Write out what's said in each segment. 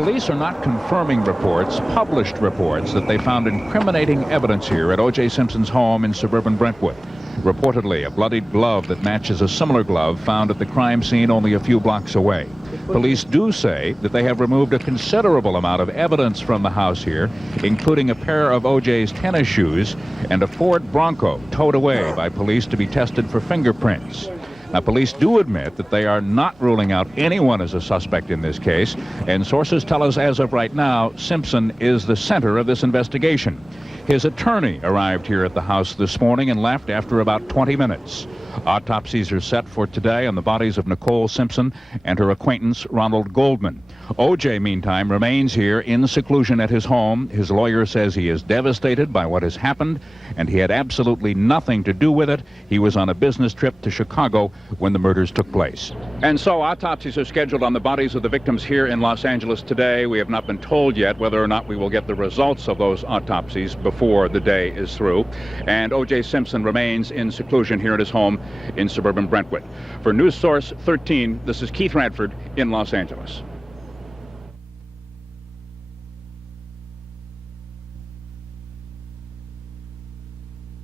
Police are not confirming reports, published reports, that they found incriminating evidence here at O.J. Simpson's home in suburban Brentwood. Reportedly, a bloodied glove that matches a similar glove found at the crime scene only a few blocks away. Police do say that they have removed a considerable amount of evidence from the house here, including a pair of O.J.'s tennis shoes and a Ford Bronco towed away by police to be tested for fingerprints. Now, police do admit that they are not ruling out anyone as a suspect in this case, and sources tell us as of right now, Simpson is the center of this investigation. His attorney arrived here at the house this morning and left after about 20 minutes. Autopsies are set for today on the bodies of Nicole Simpson and her acquaintance, Ronald Goldman. O.J., meantime, remains here in seclusion at his home. His lawyer says he is devastated by what has happened, and he had absolutely nothing to do with it. He was on a business trip to Chicago when the murders took place. And so autopsies are scheduled on the bodies of the victims here in Los Angeles today. We have not been told yet whether or not we will get the results of those autopsies before the day is through. And O.J. Simpson remains in seclusion here at his home in suburban Brentwood. For News Source 13, this is Keith Radford in Los Angeles.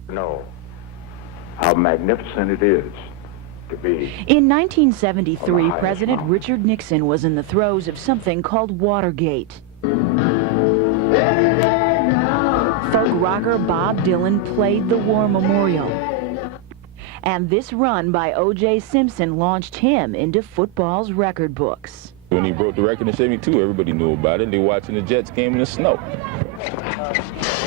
Know how magnificent it is to be. In 1973, President Richard Nixon was in the throes of something called Watergate. Folk rocker Bob Dylan played the war memorial. And this run by O.J. Simpson launched him into football's record books. When he broke the record in '72, everybody knew about it. They were watching the Jets game in the snow.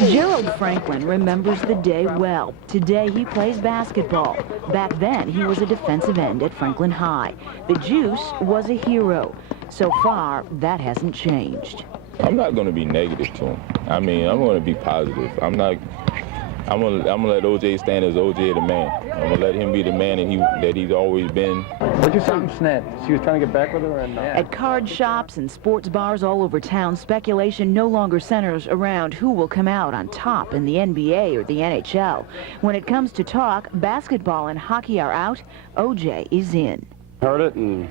Gerald Franklin remembers the day well. Today he plays basketball. Back then he was a defensive end at Franklin High. The Juice was a hero. So far, that hasn't changed. I'm not going to be negative to him. I mean, I'm going to be positive. I'm gonna let O.J. stand as O.J. the man. I'm gonna let him be the man that he's always been. What'd you say? Something snapped. She was trying to get back with her, and At card shops and sports bars all over town, speculation no longer centers around who will come out on top in the NBA or the NHL. When it comes to talk, basketball and hockey are out. O.J. is in. Heard it, and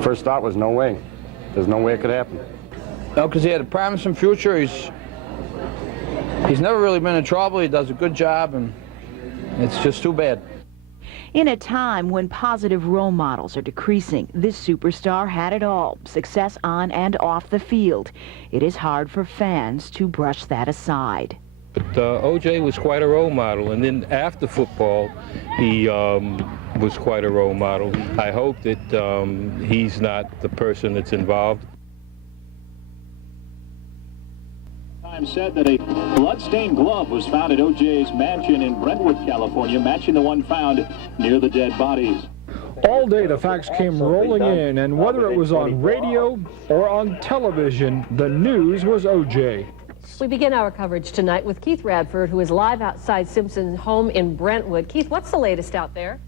first thought was no way. There's no way it could happen. No, because he had a promising future. He's never really been in trouble. He does a good job, and it's just too bad. In a time when positive role models are decreasing, this superstar had it all, success on and off the field. It is hard for fans to brush that aside. But O.J. was quite a role model, and then after football, he was quite a role model. I hope that he's not the person that's involved. Said that a blood-stained glove was found at O.J.'s mansion in Brentwood, California, matching the one found near the dead bodies. All day the facts came rolling in, and whether it was on radio or on television, the news was O.J. We begin our coverage tonight with Keith Radford, who is live outside Simpson's home in Brentwood. Keith, what's the latest out there?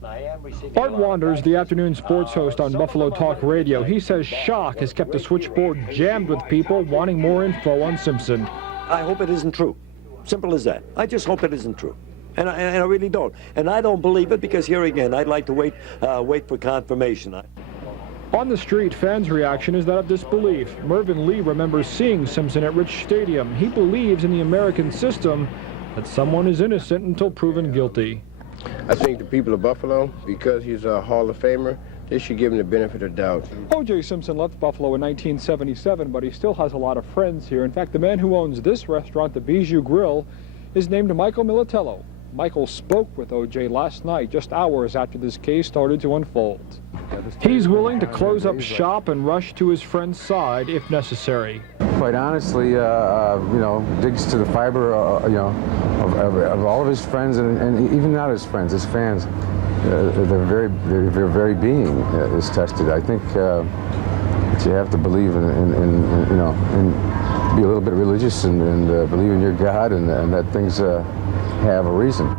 Art Wanders, the afternoon sports host on Buffalo Talk Radio, he says shock has kept the switchboard jammed with people wanting more info on Simpson. I hope it isn't true. Simple as that. I just hope it isn't true. And I really don't. And I don't believe it because, here again, I'd like to wait for confirmation. On the street, fans' reaction is that of disbelief. Mervyn Lee remembers seeing Simpson at Rich Stadium. He believes in the American system that someone is innocent until proven guilty. I think the people of Buffalo, because he's a Hall of Famer, they should give him the benefit of the doubt. O.J. Simpson left Buffalo in 1977, but he still has a lot of friends here. In fact, the man who owns this restaurant, the Bijou Grill, is named Michael Militello. Michael spoke with O.J. last night, just hours after this case started to unfold. He's willing to close up shop and rush to his friend's side if necessary. Quite honestly, digs to the fiber, of all of his friends and even not his friends, his fans. Their very being is tested. I think that you have to believe in be a little bit religious and believe in your God and that things have a reason.